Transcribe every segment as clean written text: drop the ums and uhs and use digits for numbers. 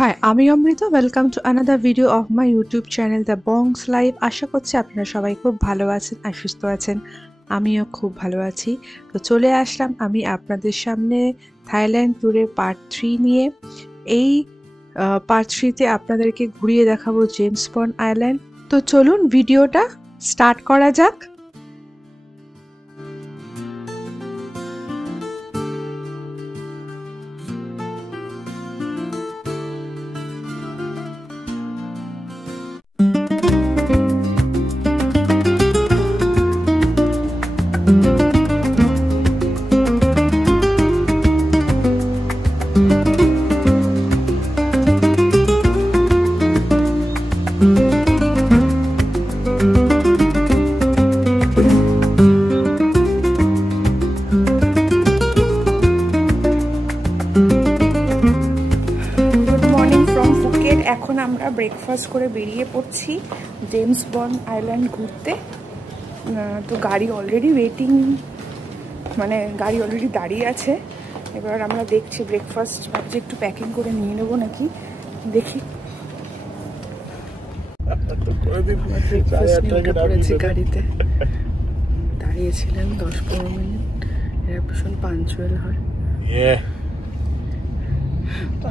High, আমি Amrita. Welcome to another video of my YouTube channel the Bongs life. আশা করছি আপনারা সবাই খুব ভালো আছেন আর সুস্থ আছেন। আমিও খুব ভালো আছি। তো চলে আসলাম আমি আপনাদের সামনে থাইল্যান্ড ট্যুরের পার্ট 3 নিয়ে। এই পার্ট 3তে আপনাদেরকে ঘুরিয়ে দেখাবো জেমস বন্ড আইল্যান্ড। তো চলুন ভিডিওটা স্টার্ট করা যাক। এখন আমরা ব্রেকফাস্ট করে বেরিয়ে পড়ছি জেমস বন্ড আইল্যান্ড ঘুরতে। তো গাড়ি অলরেডি ওয়েটিং, মানে গাড়ি অলরেডি দাঁড়িয়ে আছে। এবার আমরা দেখছি ব্রেকফাস্ট, ভাবছি একটু প্যাকিং করে নিয়ে নেবো নাকি, দেখি। পড়েছি গাড়িতে, দাঁড়িয়েছিলেন 10-15 মিনিট। এরা ভীষণ পাঞ্চুয়াল হয়। তো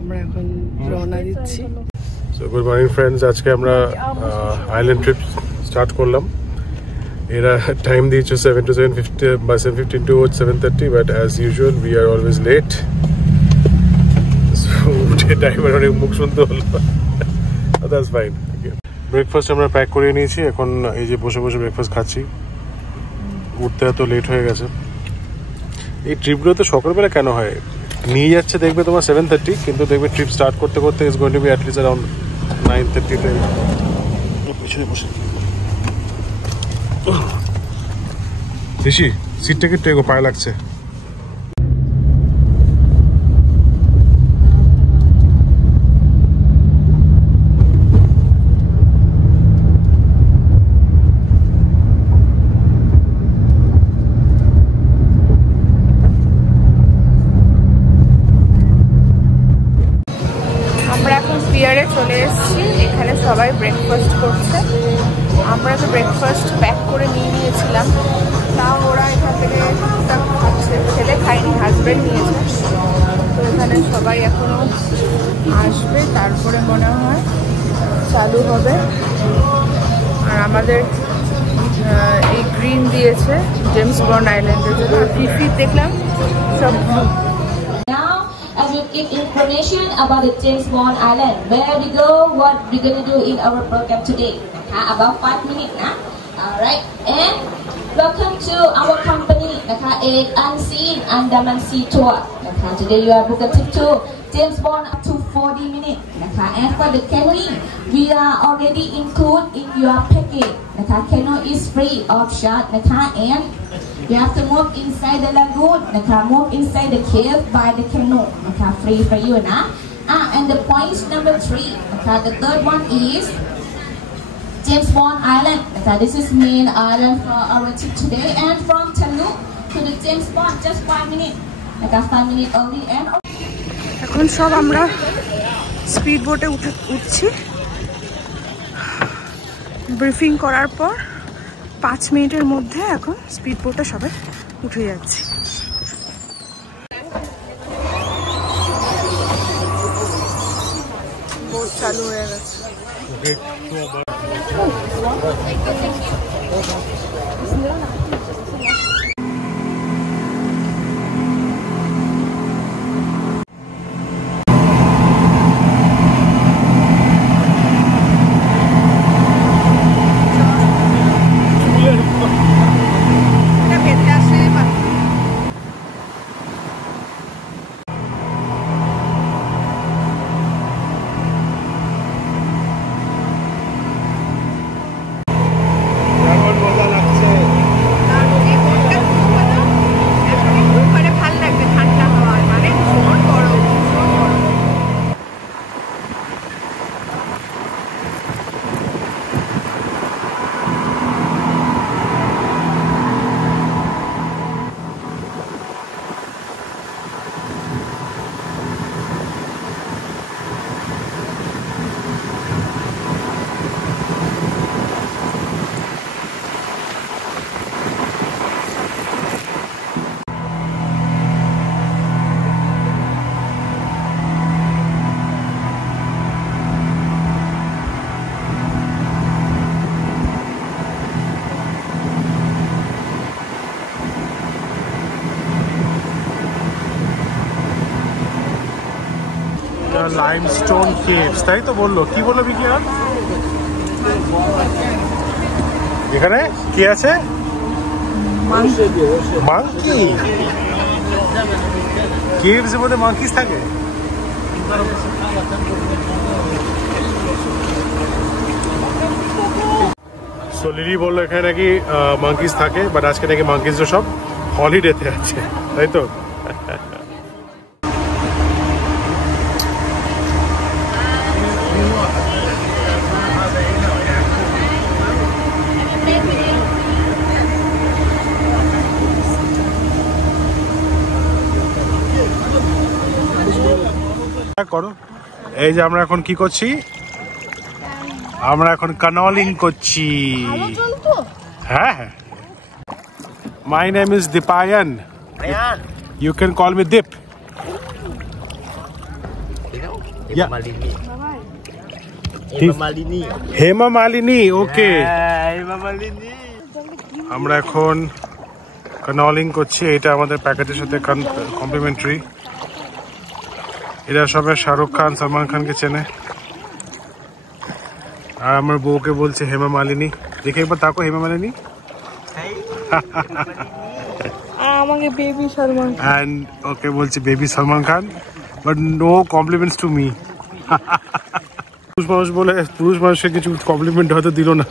আমরা এখন রওনা দিচ্ছি। সো গুড মর্নিং ফ্রেন্ডস, আজকে আমরা আইল্যান্ড ট্রিপ স্টার্ট করলাম। এরা টাইম দিয়েছে 7 to 7:50 বা 7:15 to 7:30, but as usual we are always late. So উঠে টাইমের অনেক মুখ শুনতে হলো, দ্যাটস ফাইন। ব্রেকফাস্ট আমরা প্যাক করে নিয়েছি, এখন এই যে বসে বসে ব্রেকফাস্ট খাচ্ছি। উঠতে এত লেট হয়ে গেছে। এই ট্রিপগুলো তো সকালবেলা কেন হয়? নিয়ে যাচ্ছে দেখবে তোমার 7:30, কিন্তু দেখবে ট্রিপ স্টার্ট করতে করতে is going to be at least around 9:30 তে। পিছনে বসে ঋষি, সিটটা কি টেগো পায়ে লাগছে। চলে এসেছি, এখানে সবাই ব্রেকফাস্ট করছে। আমরা তো ব্রেকফাস্ট প্যাক করে নিয়ে নিয়েছিলাম, তাও ওরা এখান থেকে টুকটাক খাচ্ছে। ছেলে খায়নি, হাজব্যান্ড নিয়েছে। তো এখানে সবাই এখনো আসবে, তারপরে মনে হয় চালু হবে। আর আমাদের এই গ্রিন দিয়েছে জেমস বন্ড আইল্যান্ডের জন্য। ফিফি দেখলাম সব blue. I will give information about the James Bond Island. Where we go, what we're gonna do in our program today. About 5 minutes, alright. And welcome to our company, Eric Unseen Andaman Sea Tour. Today you are booked to James Bond up to 40 minutes. And for the canoeing, we are already included in your package. Canoe is free of charge, and you have to move inside the lagoon, move inside the cave by the canoe, free for you, and the point number 3, the third one is James Bond Island. This is main island for our trip today, and from Taluk to the James Bond just 5 minutes, 5 minutes only. And এখন সব আমরা speed বোটে উঠছি। Briefing করার পর 5 মিনিটের মধ্যে এখন স্পিড বোটে সবাই উঠে যাচ্ছি। বোট চালু হয়ে গেছে। লাইমস্টোন কেভস, তাই তো বললো? কি বললো বিকি? আর এখানে কি আছে? মাঙ্কি। কেভস এর মধ্যে মাঙ্কিস থাকে? সো লিলি বললো এখানে নাকি মাঙ্কিস থাকে, বাট আজকে নাকি মাঙ্কিসরা সব হলিডেতে আছে, তাই তো? করো। এই যে আমরা এখন কি করছি? আমরা এখন কানলিং করছি। হ্যাঁ হ্যাঁ। My name is Dipayan, you can call me Deep. Hema Malini, okay. আমরা এখন কানলিং করছি, এটা আমাদের প্যাকেজের সাথে কমপ্লিমেন্টারি। এরা সবাই শাহরুখ খান, সলমান খানকে চেনে। আর আমার বউকে বলছে হেমা মালিনী। দেখে একবার তাকো, হেমা মালিনী। আমাকে baby Salman Khan, and okay বলছে baby Salman Khan, but no compliments to me. পুরুষ মানুষ বলে পুরুষ মানুষকে কিছু কমপ্লিমেন্ট হয়তো দিল না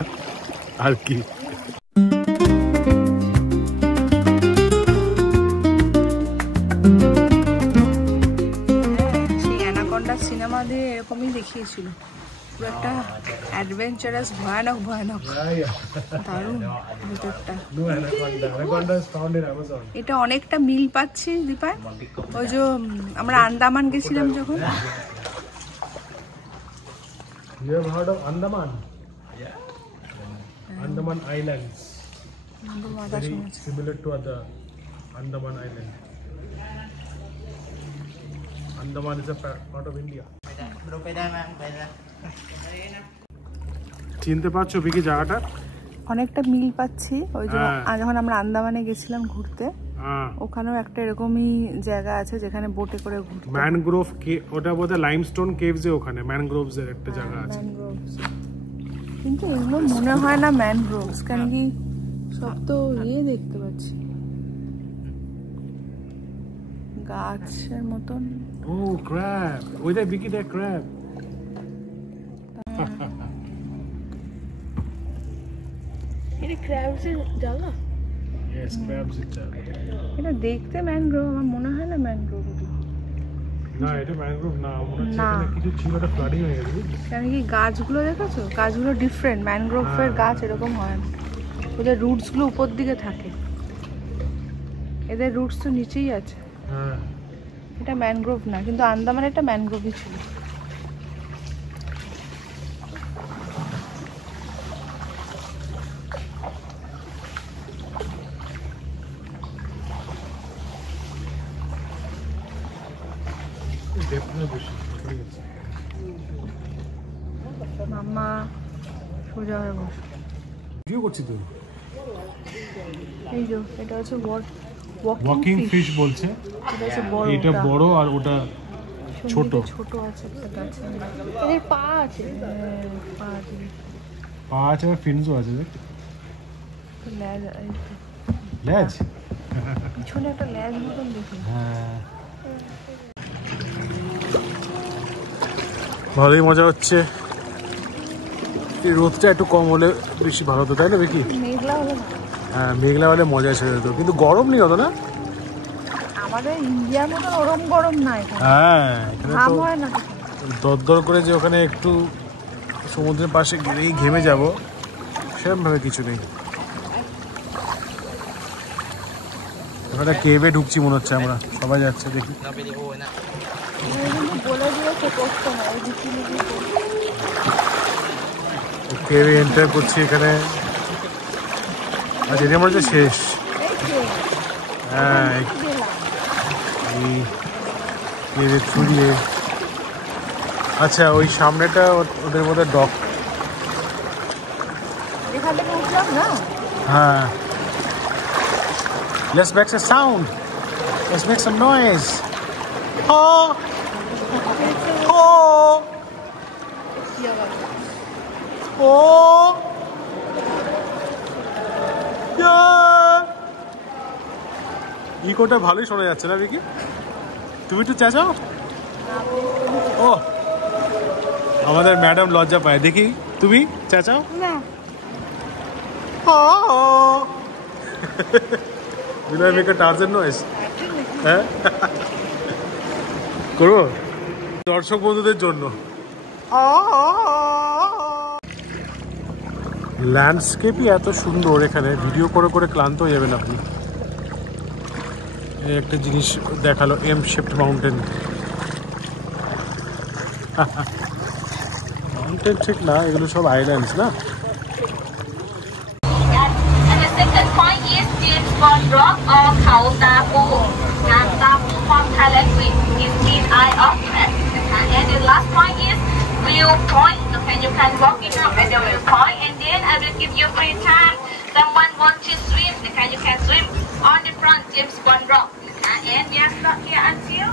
আর কি। সিনেমা দিয়ে এরকমই দেখিয়েছিল, পুরো একটা অ্যাডভেঞ্চারাস, ভয়ানক ভয়ানক, দারুণ ভিতরটা। এটা অনেকটা মিল পাচ্ছি দীপায়, ওই যে আমরা আন্দামান গেছিলাম যখন। You have heard of Andaman? Andaman Islands. Very similar to other Andaman Island. Andaman is a part of India. চিনতে পারছো বিকি জায়গাটা? অনেকটা মিল পাচ্ছি, ওই যে যখন আমরা আন্দামানে গেছিলাম ঘুরতে, ওখানেও একটা এরকমই জায়গা আছে যেখানে বোটে করে ঘুরতে। ম্যানগ্রোভ, ওটা বোধহয় লাইমস্টোন কেভস, ওখানে ম্যানগ্রোভস এর একটা জায়গা আছে। কিন্তু এগুলো মনে হয় না ম্যানগ্রোভস, কেন কি সব তো দেখতে পাচ্ছি গাছের মতন। ও ক্র্যাব, ওইটা বিকি, দেখ ক্র্যাব। এটা ক্র্যাবসের জায়গা। ইয়েস, ক্র্যাবসের জায়গা। এটা দেখতে ম্যানগ্রোভ, আমার মনে হয় না ম্যানগ্রোভ। না, এটা ম্যানগ্রোভ না, মনে হচ্ছে এখানে কিছু ছিল, এটা ফ্লাডিং হয়ে গেছে। কেন কি গাছগুলো দেখেছো? গাছগুলো ডিফারেন্ট, ম্যানগ্রোভের গাছ এরকম হয় না, ওদের রুটসগুলো উপর দিকে থাকে, এদের রুটস তো নিচেই আছে। হ্যাঁ, এটা ম্যানগ্রোভ না, কিন্তু আন্দামানে একটা ম্যানগ্রোভই ছিল। মামা সোজা হয়ে বসে ভিডিও করছি তো। এই যে এটা হচ্ছে ওয়াকিং ফিশ বলছে। এটা বড় আর ওটা ছোট ছোট আছে একটা গাছে। এর পা আছে, পা আছে আর ফিনসও আছে। দেখ লেজ, লেজ পিছনে একটা লেজ মতন দেখি। হ্যাঁ, ভালোই মজা হচ্ছে। এই রোদটা একটু কম হলে বেশি ভালো হতো, তাই না বেকি? মেঘলা হলে না? হ্যাঁ, মেঘলা হলে মজা এসে যেত, কিন্তু গরম নেই অত না। আমাদের ইন্ডিয়ার মতো ওরম গরম নাই। হ্যাঁ, এখানে ঘাম হয় না, দরদর করে যে ওখানে একটু সমুদ্রের পাশে গেলেই ঘেমে যাব, সেরকম ভাবে কিছু নেই। ওখানে কেভে ঢুকছি মনে হচ্ছে, আমরা সবাই যাচ্ছে, দেখি। বলে দিয়েছে করতে হয়, কেভে এন্টার করছি এখানে। আচ্ছা, এটা মনে হচ্ছে শেষ। হ্যাঁ, এই ছুড়িয়ে। আচ্ছা, ওই সামনেটা ওদের মধ্যে ডক। এখান থেকে উঠলাম না? হ্যাঁ, let's make a sound, let's make some noise. Oh, ইকোটা ভালোই শোনা যাচ্ছে না বিকি? তুমি একটু চেঁচাও। ও আমাদের ম্যাডাম লজ্জা পায়, দেখি তুমি চেঁচাও না। Will I make a Tarzan noise? হ্যাঁ করবো দর্শক বন্ধুদের জন্য। ল্যান্ডস্কেপই এত সুন্দর, এখানে ভিডিও করে করে ক্লান্ত হয়ে যাবেন আপনি। এই একটা জিনিস দেখালো, এম শেপড মাউন্টেন। মাউন্টেন ঠিক না, এগুলো সব আইল্যান্ডস না। And the second point is James Bond Rock or Khao Tapu. And Tapu from Thailand is mean eye of Thailand. And the last point is viewpoint. Okay, you can walk in up at the viewpoint, and then I will give you free time. Someone wants to swim, okay, you can swim on the front James Bond Rock. And we are stuck here until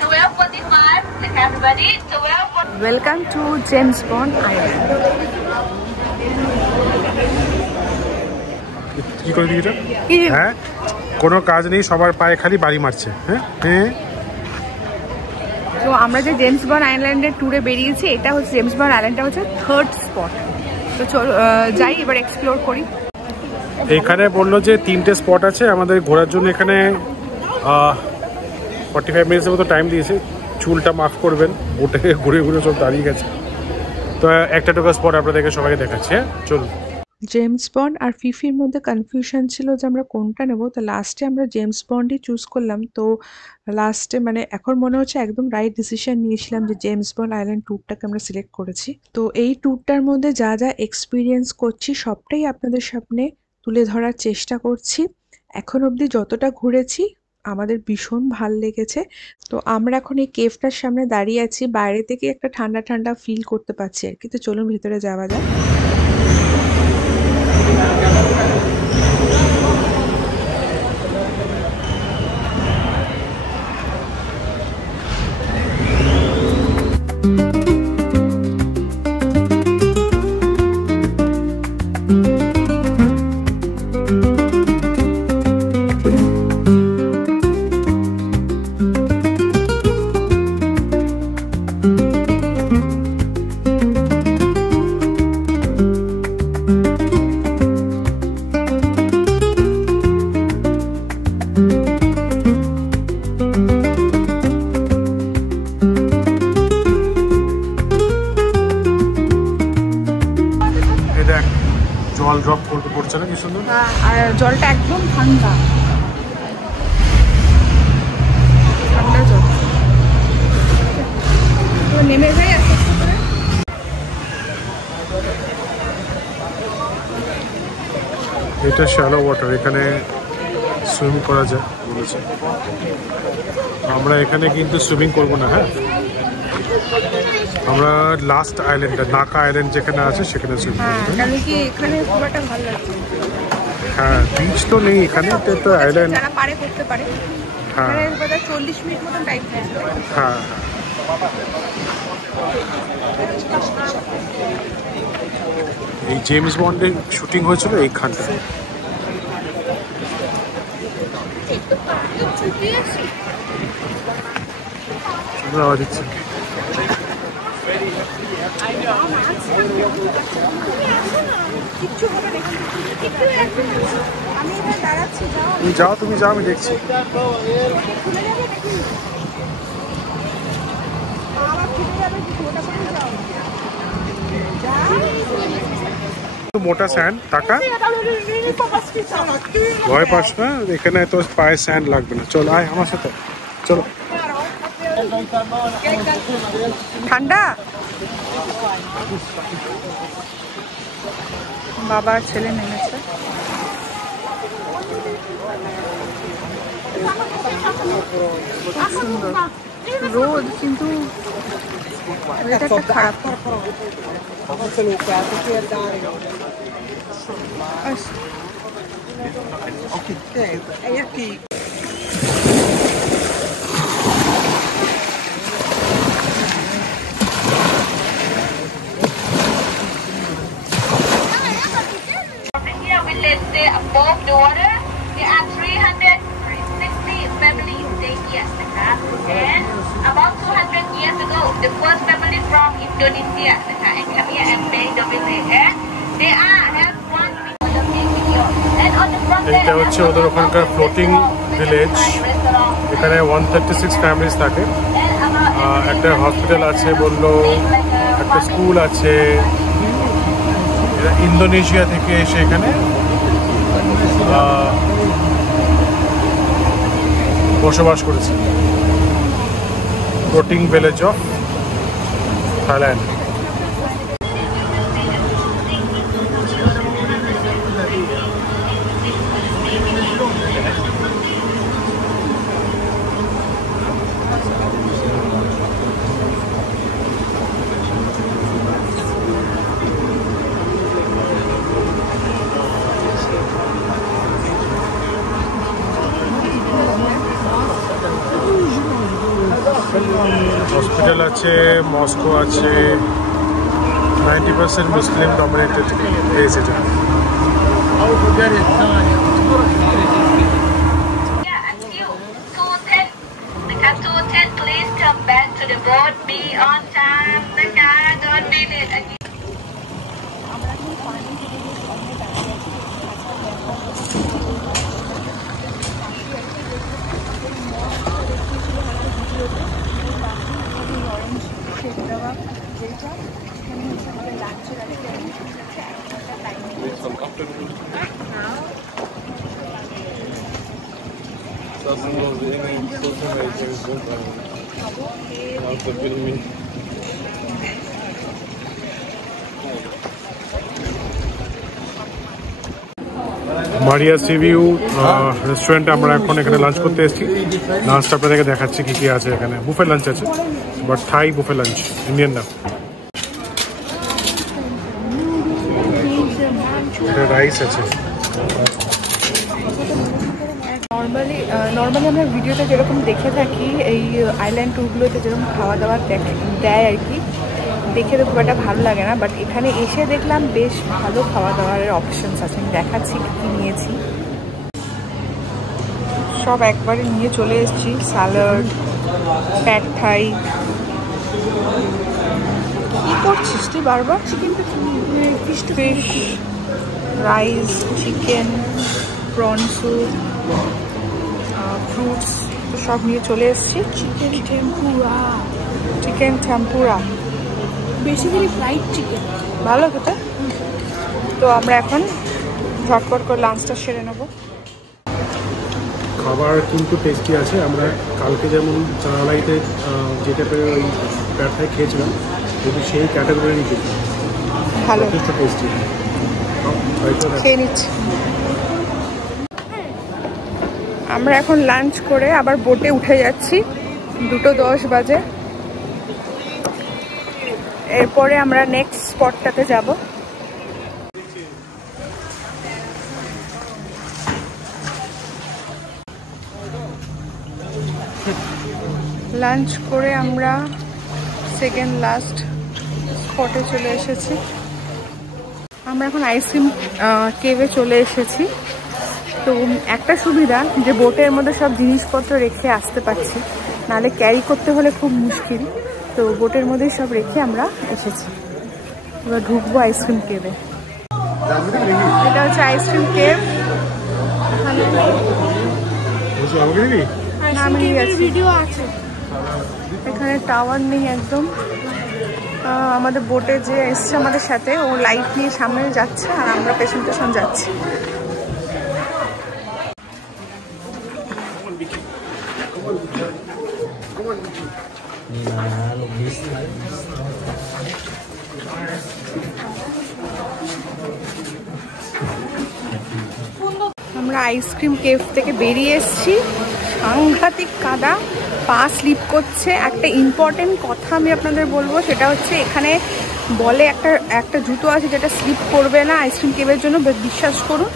12:45. Okay, everybody, 12:45. Welcome to James bond island. কি করে দিই এটা? হ্যাঁ কোনো কাজ নেই, সবার পায়ে খালি বাড়ি মারছে। হ্যাঁ হ্যাঁ। তো আমরা যে জেমস বন্ড আইল্যান্ডের ট্যুরে বেরিয়েছি, এটা হচ্ছে জেমস বন্ড আইল্যান্ডটা হচ্ছে 3rd স্পট। তো চল যাই এবার এক্সপ্লোর করি। এখানে বললো যে 3টে স্পট আছে আমাদের ঘোরার জন্য। এখানে 45 মিনিটের মতো টাইম দিয়েছে। চুলটা মাফ করবেন, বোটে ঘুরে ঘুরে সব দাঁড়িয়ে গেছে। তো একটা টোকা স্পট আপনাদেরকে সবাইকে দেখাচ্ছি। হ্যাঁ চলুন। জেমস বন্ড আর ফিফির মধ্যে কনফিউশন ছিল যে আমরা কোনটা নেব। তো লাস্টে আমরা জেমস বন্ডই চুজ করলাম। তো লাস্টে মানে এখন মনে হচ্ছে একদম রাইট ডিসিশন নিয়েছিলাম যে জেমস বন্ড আইল্যান্ড ট্যুরটাকে আমরা সিলেক্ট করেছি। তো এই ট্যুরটার মধ্যে যা যা এক্সপিরিয়েন্স করছি সবটাই আপনাদের সামনে তুলে ধরার চেষ্টা করছি। এখন অবধি যতটা ঘুরেছি আমাদের ভীষণ ভাল লেগেছে। তো আমরা এখন এই কেভটার সামনে দাঁড়িয়ে আছি, বাইরে থেকে একটা ঠান্ডা ঠান্ডা ফিল করতে পারছি আর কি। তো চলুন ভিতরে যাওয়া যায়। জল ড্রপ করতে পড়ছে না, কি সুন্দর। আর জলটা একদম ঠান্ডা ঠান্ডা জল। তো নেমে যাই আস্তে আস্তে করে। এটা শ্যালো ওয়াটার, এখানে সুইমিং করা যায় বলেছে। আমরা এখানে কিন্তু সুইমিং করবো না। হ্যাঁ আমরা লাস্ট আইল্যান্ডটা নাকা আইল্যান্ড যেখানে আছে সেখানে সুইমিং করবো। কারণ কি এখানে খুব একটা ভালো লাগছে। হ্যাঁ বিচ তো নেই এখানে, তো আইল্যান্ড যারা পারে করতে পারে। হ্যাঁ 40 মিনিট মতন টাইম থাকবে। হ্যাঁ এই জেমস বন্ডের শুটিং হয়েছিল এইখানটা। সুন্দর আওয়াজ দিচ্ছে। তুমি যাও, তুমি যাও, আমি দেখছি। মোটা স্যান্ড টাকা ভয় পাস না, এখানে তো পায়ে স্যান্ড লাগবে না। চল আয় আমার সাথে, চলো। ঠান্ডা বাবা ছেলে নেমেছে। সুন্দর রোদ, কিন্তু ওয়েদারটা খারাপ। the first family from Indonesia. And come here and pay the village. They have one video. And on the front এটা হচ্ছে ওদের ওখানকার ফ্লোটিং ভিলেজ। এখানে 136 ফ্যামিলিজ থাকে। একটা হসপিটাল আছে বললো, একটা স্কুল আছে। এরা ইন্দোনেশিয়া থেকে এসে এখানে বসবাস করেছে। Floating village of Thailand. Hospital আছে, মস্কো আছে, 90% মুসলিম ডমিনেটেড প্লেস এটা। Please come back to the boat. Be on time. Don't be late. Maria C view রেস্টুরেন্টে আমরা এখন এখানে লাঞ্চ করতে এসেছি। লাঞ্চটা আপনাদেরকে দেখাচ্ছি কী কী আছে এখানে। বুফে লাঞ্চ আছে, but Thai buffet lunch, Indian না। রাইস আছে। নর্মালি আমরা ভিডিওতে যেরকম দেখে থাকি, এই আইল্যান্ড ট্যুরগুলোতে যেরকম খাওয়া দাওয়া দেয় আর কি, দেখে তো খুব একটা ভালো লাগে না, বাট এখানে এসে দেখলাম বেশ ভালো খাওয়া দাওয়ার অপশনস আছে। আমি দেখাচ্ছি কী নিয়েছি, সব একবারে নিয়ে চলে এসেছি। স্যালাড, প্যাড থাই। কী করছিস তুই বারবার? Fish, rice, chicken, prawn soup, fruits, তো সব নিয়ে চলে এসেছি। Chicken tempura, basically fried chicken, ভালো খেতে। তো আমরা এখন ঝটপট করে লাঞ্চটা সেরে নেব। খাবার কিন্তু টেস্টি আছে। আমরা কালকে যেমন চারালাইতে যে টাইপের ওই প্যাটাই খেয়েছিলাম, যদি সেই ক্যাটাগরি খেয়েছি, ভালো টেস্টি। খেয়ে নিচ্ছি। আমরা এখন লাঞ্চ করে আবার বোটে উঠে যাচ্ছি। 2:10 বাজে। এরপরে আমরা নেক্সট স্পটটাতে যাব। লাঞ্চ করে আমরা সেকেন্ড লাস্ট স্পটে চলে এসেছি। আমরা এখন আইসক্রিম কেভে চলে এসেছি। তো একটা সুবিধা যে বোটের মধ্যে সব জিনিসপত্র রেখে আসতে পারছি, নাহলে ক্যারি করতে হলে খুব মুশকিল। তো বোটের মধ্যেই সব রেখে আমরা এসেছি। এবার ঢুকবো আইসক্রিম কেভে। এটা হচ্ছে আইসক্রিম কেভ। ভিডিও আছে। এখানে টাওয়ার নেই একদম। আমাদের বোটে যে এসছে আমাদের সাথে, ও লাইট নিয়ে সামনে যাচ্ছে আর আমরা পেছন পেছন যাচ্ছি। আমরা আইসক্রিম কেভ থেকে বেরিয়ে এসেছি। সাংঘাতিক কাদা, পা স্লিপ করছে। একটা ইম্পর্টেন্ট কথা আমি আপনাদের বলবো, সেটা হচ্ছে এখানে বলে একটা জুতো আছে যেটা স্লিপ করবে না আইসক্রিম কেভের জন্য। বিশ্বাস করুন,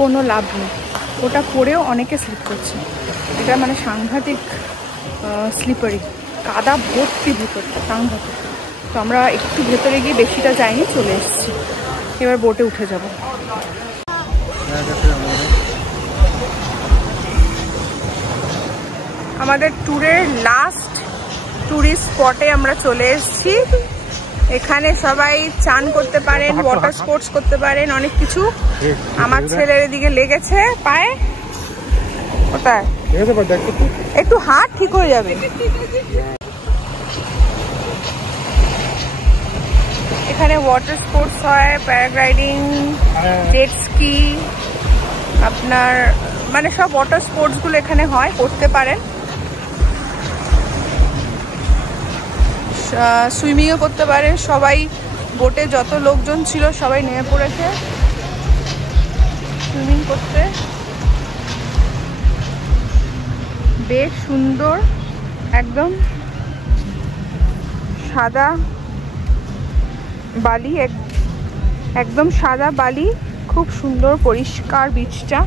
কোনো লাভ নেই। ওটা পরেও অনেকে স্লিপ করছে। এটা মানে সাংঘাতিক স্লিপারি, কাদা ভর্তি ভিতরে, সাংঘাতিক। তো আমরা একটু ভেতরে গিয়ে, বেশিটা যাইনি, চলে এসেছি। এবার বোটে উঠে যাব। আমাদের ট্যুরের লাস্ট টুরিস্ট স্পটে আমরা চলে এসেছি। এখানে সবাই চান করতে পারেন, ওয়াটার স্পোর্টস করতে পারেন, অনেক কিছু। আমার ছেলের এদিকে লেগেছে পায়ে, কোথায় একটু হাত ঠিক হয়ে যাবে। এখানে ওয়াটার স্পোর্টস হয়, প্যারাগ্লাইডিং, জেট স্কি, আপনার মানে সব ওয়াটার স্পোর্টস গুলো এখানে হয়, করতে পারেন। সুইমিংও করতে পারেন। সবাই বোটে যত লোকজন ছিল সবাই নেমে পড়েছে সুইমিং করতে। বেশ সুন্দর, একদম সাদা বালি, একদম সাদা বালি, খুব সুন্দর পরিষ্কার বিচটা।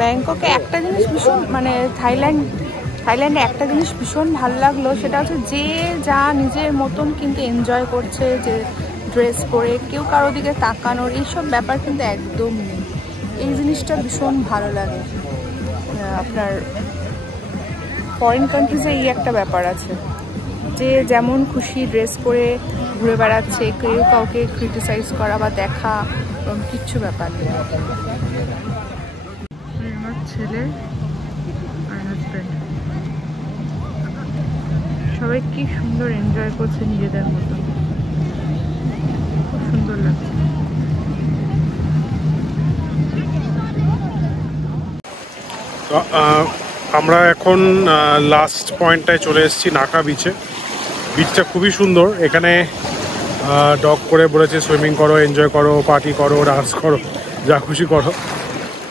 ব্যাংককে একটা জিনিস ভীষণ মানে থাইল্যান্ডে একটা জিনিস ভীষণ ভালো লাগলো, সেটা হচ্ছে যে যা নিজের মতন কিন্তু এনজয় করছে, যে ড্রেস পরে কেউ কারো দিকে তাকানোর এইসব ব্যাপার কিন্তু একদম নেই। এই জিনিসটা ভীষণ ভালো লাগে। আপনার ফরেন কান্ট্রিজে এই একটা ব্যাপার আছে, যে যেমন খুশি ড্রেস পরে ঘুরে বেড়াচ্ছে, কেউ কাউকে ক্রিটিসাইজ করা বা দেখা কিচ্ছু ব্যাপার নেই। আমার ছেলে আর হাজব্যান্ড সবাই কি সুন্দর এনজয় করছে নিজেদের মতো, খুব সুন্দর লাগছে। আমরা এখন লাস্ট পয়েন্টটায় চলে এসেছি, নাকা বিচে। বিচটা খুবই সুন্দর। এখানে ডক করে বলেছে সুইমিং করো, এনজয় করো, পার্টি করো, ডান্স করো, যা খুশি করো।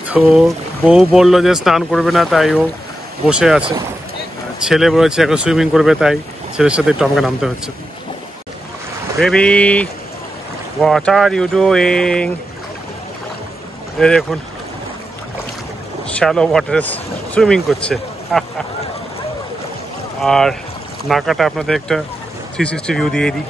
তো বউ বললো যে স্নান করবে না, তাই ও বসে আছে। ছেলে বলেছে এখন সুইমিং করবে, তাই ছেলের সাথে একটু আমাকে নামতে হচ্ছে। Baby what are you doing? এই দেখুন শ্যালো ওয়াটারে সুইমিং করছে। আর নাকাটা আপনাদের একটা 360 ভিউ দিয়ে দিই।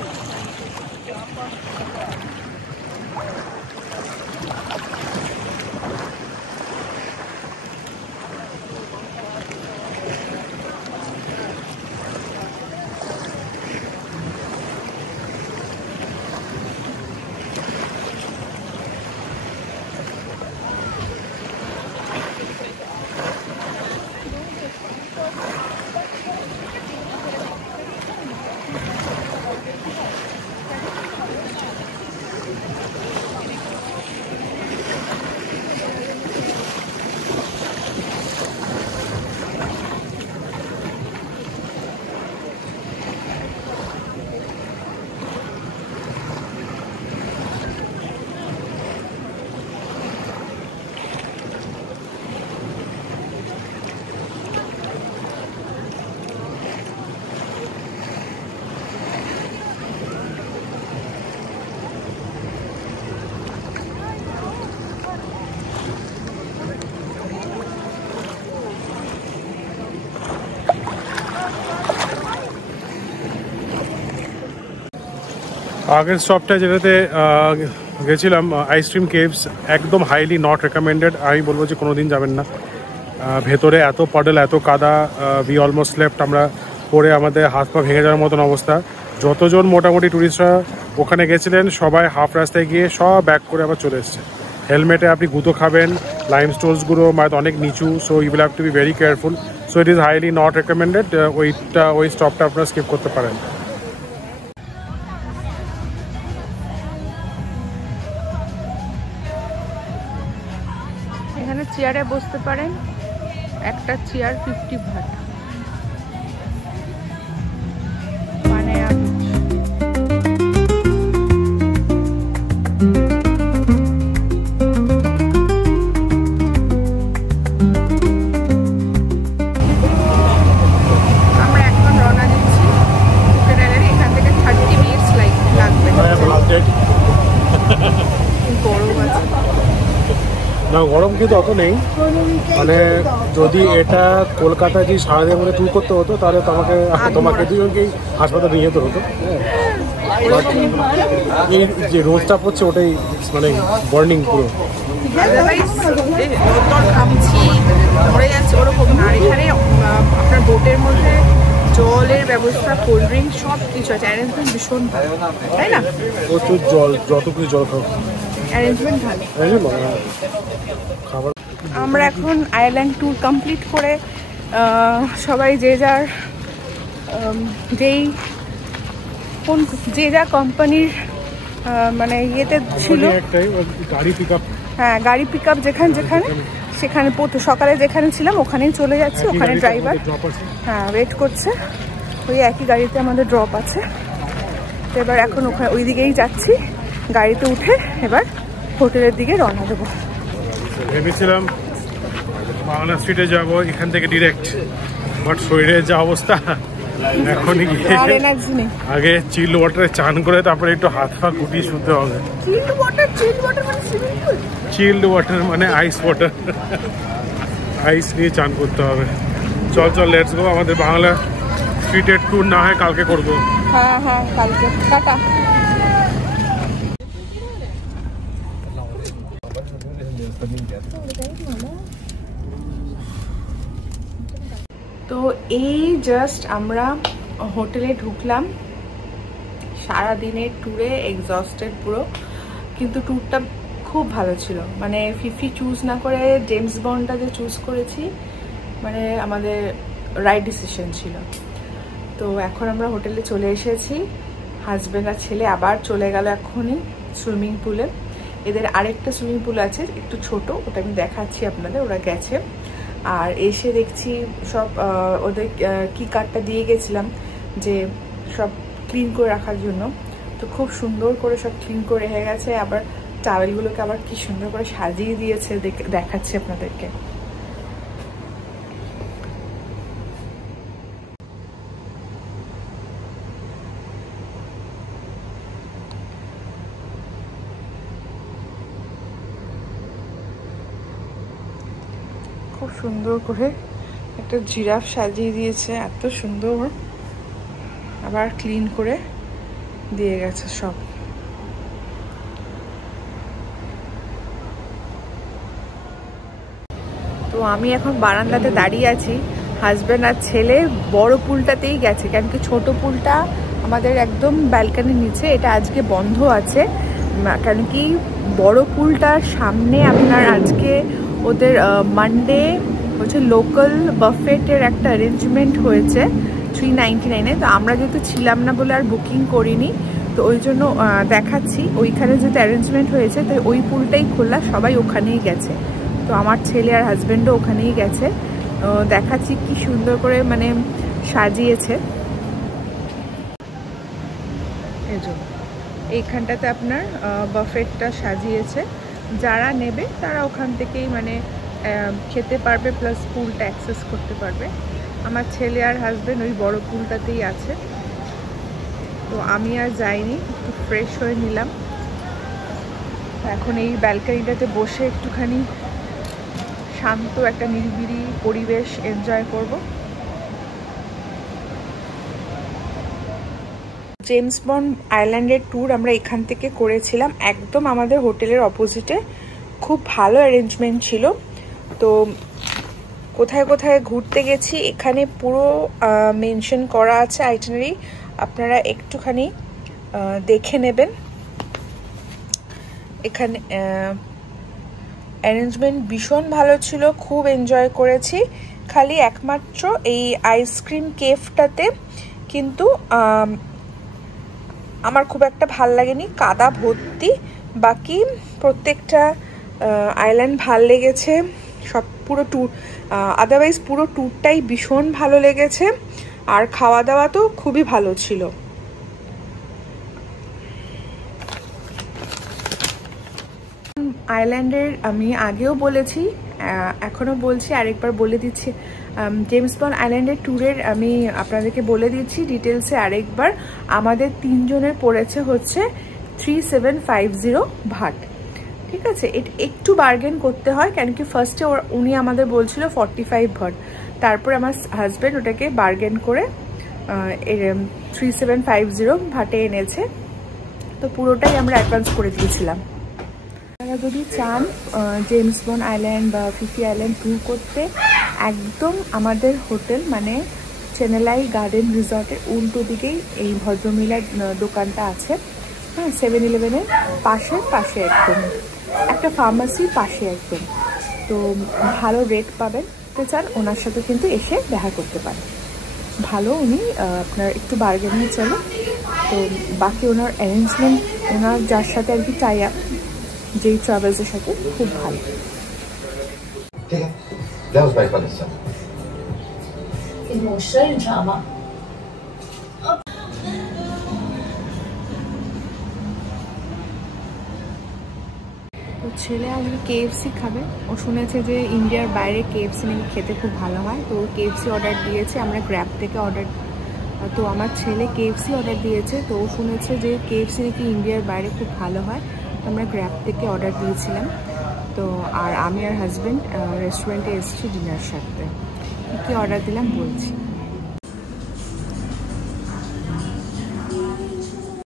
আগের স্টপটা যেটাতে গেছিলাম আইসক্রিম কেভস, একদম হাইলি নট রেকমেন্ডেড। আমি বলবো যে কোনোদিন যাবেন না। ভেতরে এত পাডল, এত কাদা, উই অলমোস্ট লেফট। আমরা পরে আমাদের হাত পা ভেঙে যাওয়ার মতন অবস্থা। যতজন মোটামুটি ট্যুরিস্টরা ওখানে গেছিলেন সবাই হাফ রাস্তায় গিয়ে সব ব্যাক করে আবার চলে এসছে। হেলমেটে আপনি গুঁতো খাবেন, লাইম স্টোনসগুলো মানে অনেক নিচু, so you will have to be very careful. So it is highly not recommended. ওই স্টপটা আপনারা স্কিপ করতে পারেন। এখানে চেয়ারে বসতে পারেন, একটা চেয়ার 50 ভাট। গরম আছে না, গরম কিন্তু অত নেই। মানে যদি এটা কলকাতায় যে সারাদিনের মধ্যে ট্যুর করতে হতো তাহলে তোমাকে দুজনকেই হাসপাতালে নিয়ে যেতে হতো। এই যে রোদটা পড়ছে ওটাই মানে বার্নিং পুরো। ঘামছি মরে যাচ্ছে ওরকম না। আর এখানে আপনার বোটের মধ্যে জলের ব্যবস্থা, কোল্ড ড্রিঙ্ক সব কিছু আছে। অ্যারেঞ্জমেন্ট ভীষণ ভালো, তাই না? প্রচুর জল, যত কিছু জল খাও, অ্যারেঞ্জমেন্ট ভালো। খাবার। আমরা এখন আয়ারল্যান্ড ট্যুর কমপ্লিট করে সবাই যে যার যে যা কোম্পানির মানে ইয়েতে ছিল, হ্যাঁ গাড়ি পিক আপ যেখানে সেখানে সকালে যেখানে ছিলাম ওখানেই চলে যাচ্ছি। ওখানে ড্রাইভার হ্যাঁ ওয়েট করছে, ওই একই গাড়িতে আমাদের ড্রপ আছে। তো এবার এখন ওখানে ওই দিকেই যাচ্ছি, গাড়িতে উঠে এবার হোটেলের দিকে রওনা দেবো। ভেবেছিলাম বাংলা স্ট্রিটে যাবো এখান থেকে ডিরেক্ট, বাট শরীরের যা অবস্থা এখনই আগে চিল্ড ওয়াটারে চান করে তারপরে একটু হাত পা গুটিয়ে শুতে হবে। চিল্ড ওয়াটার মানে আইস ওয়াটার, আইস নিয়ে চান করতে হবে। চল লেটস গো। আমাদের বাংলা স্ট্রিটের ট্যুর না হয় কালকে করবো। হ্যাঁ কালকে টাটা। তো এই জাস্ট আমরা হোটেলে ঢুকলাম, সারাদিনের ট্যুরে এক্সস্টেড পুরো, কিন্তু ট্যুরটা খুব ভালো ছিল। মানে ফিফি চুজ না করে জেমস বন্ডটা যে চুজ করেছি, মানে আমাদের রাইট ডিসিশন ছিল। তো এখন আমরা হোটেলে চলে এসেছি, হাজব্যান্ড আর ছেলে আবার চলে গেল এখনই সুইমিং পুলে। এদের আরেকটা সুইমিং পুল আছে একটু ছোট, ওটা আমি দেখাচ্ছি আপনাদের, ওরা গেছে। আর এসে দেখছি সব ওদের কি কার্ডটা দিয়ে গেছিলাম যে সব ক্লিন করে রাখার জন্য, তো খুব সুন্দর করে সব ক্লিন করে হয়ে গেছে। আবার টাওয়েলগুলোকে আবার কি সুন্দর করে সাজিয়ে দিয়েছে, দেখাচ্ছি আপনাদেরকে। খুব সুন্দর করে একটা জিরাফ সাজিয়ে দিয়েছে, এত সুন্দর, আবার ক্লিন করে দিয়ে গেছে সব। তো আমি এখন বারান্দাতে দাঁড়িয়ে আছি, হাজব্যান্ড আর ছেলে বড় পুলটাতেই গেছে, কেন কি ছোট পুলটা আমাদের একদম ব্যালকনির নিচে, এটা আজকে বন্ধ আছে। কেন কি বড় পুলটার সামনে আপনার আজকে ওদের মানডে হচ্ছে লোকাল বাফেটের একটা অ্যারেঞ্জমেন্ট হয়েছে 399-এ। তো আমরা যেহেতু ছিলাম না বলে আর বুকিং করিনি, তো ওই জন্য দেখাচ্ছি ওইখানে যেহেতু অ্যারেঞ্জমেন্ট হয়েছে, তো ওই পুলটাই খোলা, সবাই ওখানেই গেছে। তো আমার ছেলে আর হাজব্যান্ডও ওখানেই গেছে। দেখাচ্ছি কি সুন্দর করে মানে সাজিয়েছে। এইখানটাতে আপনার বাফেটটা সাজিয়েছে, যারা নেবে তারা ওখান থেকেই মানে খেতে পারবে, প্লাস পুলটা অ্যাক্সেস করতে পারবে। আমার ছেলে আর হাজব্যান্ড ওই বড় পুলটাতেই আছে। তো আমি আর যাইনি, একটু ফ্রেশ হয়ে নিলাম। এখন এই ব্যালকনিটাতে বসে একটুখানি শান্ত একটা নিরিবিলি পরিবেশ এনজয় করব। জেমস বন্ড আইল্যান্ডের ট্যুর আমরা এখান থেকে করেছিলাম, একদম আমাদের হোটেলের অপোজিটে। খুব ভালো অ্যারেঞ্জমেন্ট ছিল। তো কোথায় কোথায় ঘুরতে গেছি এখানে পুরো মেনশন করা আছে আইটিনারি, আপনারা একটুখানি দেখে নেবেন। এখানে অ্যারেঞ্জমেন্ট ভীষণ ভালো ছিল, খুব এনজয় করেছি। খালি একমাত্র এই আইসক্রিম কেফটাতে কিন্তু আমার খুব একটা ভাল লাগেনি, কাদা ভর্তি। বাকি প্রত্যেকটা আইল্যান্ড ভাল লেগেছে, সব পুরো ট্যুর, আদারওয়াইজ পুরো ট্যুরটাই ভীষণ ভালো লেগেছে। আর খাওয়া দাওয়া তো খুবই ভালো ছিল। আইল্যান্ডের আমি আগেও বলেছি, এখনও বলছি, আরেকবার বলে দিচ্ছি। জেমস বন্ড আইল্যান্ডের ট্যুরের আমি আপনাদেরকে বলে দিচ্ছি ডিটেলসে আরেকবার। আমাদের 3 জনের পড়েছে হচ্ছে 3750 ভাট। ঠিক আছে, একটু বার্গেন করতে হয়, কেন কি ফার্স্টে উনি আমাদের বলছিল 45 ভাট, তারপরে আমার হাজব্যান্ড ওটাকে বার্গেন করে 3750 ভাটে এনেছে। তো পুরোটাই আমরা অ্যাডভান্স করে দিয়েছিলাম। আপনারা যদি চান জেমস বন্ড আইল্যান্ড বা ফিফি আইল্যান্ড ট্যুর করতে, একদম আমাদের হোটেল মানে চেনেলাই গার্ডেন রিসর্টের উল্টো দিকেই এই ভদ্রমহিলার দোকানটা আছে। হ্যাঁ, 7-Eleven-এর পাশে একদম, একটা ফার্মাসির পাশে একদম। তো ভালো রেট পাবেন, তো চান ওনার সাথে কিন্তু এসে দেখা করতে পারেন। ভালো, উনি আপনার একটু বার্গেনিং চলে। তো বাকি ওনার অ্যারেঞ্জমেন্ট, ওনার যার সাথে আর কি টাই আপ, যেই ট্রাভেলসের সাথে, খুব ভালো। Emotional drama. তো ছেলে আজকে KFC খাবে। ও শুনেছে যে ইন্ডিয়ার বাইরে KFC নাকি খেতে খুব ভালো হয়, তো KFC অর্ডার দিয়েছে। আমরা গ্র্যাব থেকে তো আমার ছেলে KFC অর্ডার দিয়েছে। তো ও শুনেছে যে KFC নাকি ইন্ডিয়ার বাইরে খুব ভালো হয়, আমরা গ্র্যাব থেকে অর্ডার দিয়েছিলাম। তো আর আমি আর হাজব্যান্ড রেস্টুরেন্টে এসেছি ডিনার সারতে। কী অর্ডার দিলাম বলছি।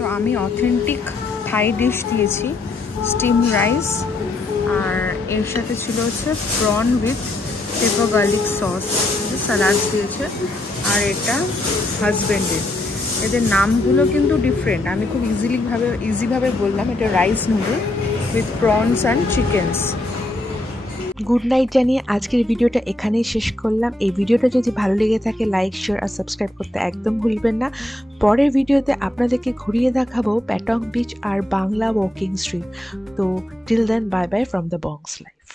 তো আমি অথেন্টিক থাই ডিশ দিয়েছি, স্টিম রাইস, আর এর সাথে ছিল হচ্ছে prawn with paper garlic sauce, salad দিয়েছে। আর এটা হাজব্যান্ডের, এদের নামগুলো কিন্তু ডিফারেন্ট। আমি খুব ইজিভাবে বললাম, এটা rice noodle with prawns and chickens. Good night জানিয়ে আজকের ভিডিওটা এখানেই শেষ করলাম। এই ভিডিওটা যদি ভালো লেগে থাকে লাইক, শেয়ার আর সাবস্ক্রাইব করতে একদম ভুলবেন না। পরের ভিডিওতে আপনাদেরকে ঘুরিয়ে দেখাবো প্যাটং বিচ আর বাংলা ওয়াকিং স্ট্রিট। তো till then, bye bye from the Bongs life.